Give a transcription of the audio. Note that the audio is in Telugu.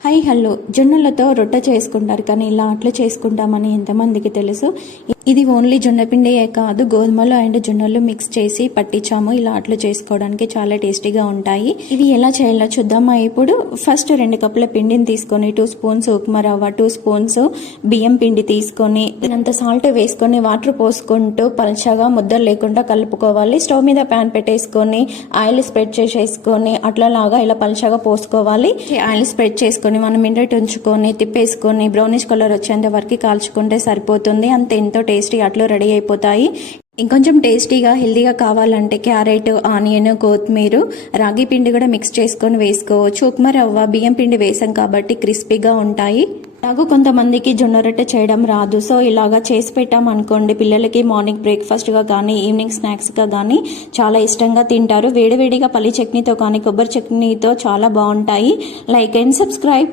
హై హలో జొన్నలతో రొట్టె చేసుకుంటారు కానీ ఇలా అట్లా చేసుకుంటామని ఎంతమందికి తెలుసు? ఇది ఓన్లీ జొన్న పిండియే కాదు గోధుమలు అండ్ జొన్నలు మిక్స్ చేసి పట్టించాము. ఇలా అట్లు చేసుకోవడానికి చాలా టేస్టీగా ఉంటాయి. ఇది ఎలా చేయాలో చూద్దామా ఇప్పుడు. ఫస్ట్ రెండు కప్పుల పిండిని తీసుకొని టూ స్పూన్స్ ఉప్మా రవ్వ టూ స్పూన్స్ బియ్యం పిండి తీసుకొని అంత సాల్ట్ వేసుకొని వాటర్ పోసుకుంటూ పల్చగా ముద్దలు లేకుండా కలుపుకోవాలి. స్టవ్ మీద ప్యాన్ పెట్టేసుకొని ఆయిల్ స్ప్రెడ్ చేసేసుకొని అట్లలాగా ఇలా పల్చగా పోసుకోవాలి. ఆయిల్ స్ప్రెడ్ చేసుకొని మనం మినిట్ ఉంచుకొని తిప్పేసుకొని బ్రౌనిష్ కలర్ వచ్చేంత వరకు కాల్చుకుంటే సరిపోతుంది. అంత ఎంతో టేస్టీ అట్లు రెడీ అయిపోతాయి. ఇంకొంచెం టేస్టీగా హెల్తీగా కావాలంటే క్యారెట్ ఆనియన్ కొత్తిమీర రాగి పిండి కూడా మిక్స్ చేసుకొని వేసుకోవచ్చు. ఉప్మా రవ్వ బియ్యం పిండి వేసాం కాబట్టి క్రిస్పీగా ఉంటాయి. నాకు కొంతమందికి జొన్న రొట్టె చేయడం రాదు. సో ఇలాగా చేసి పెట్టామనుకోండి పిల్లలకి మార్నింగ్ బ్రేక్ఫాస్ట్గా కానీ ఈవినింగ్ స్నాక్స్గా కానీ చాలా ఇష్టంగా తింటారు. వేడివేడిగా పల్లి చట్నీతో కానీ కొబ్బరి చట్నీతో చాలా బాగుంటాయి. Like and subscribe.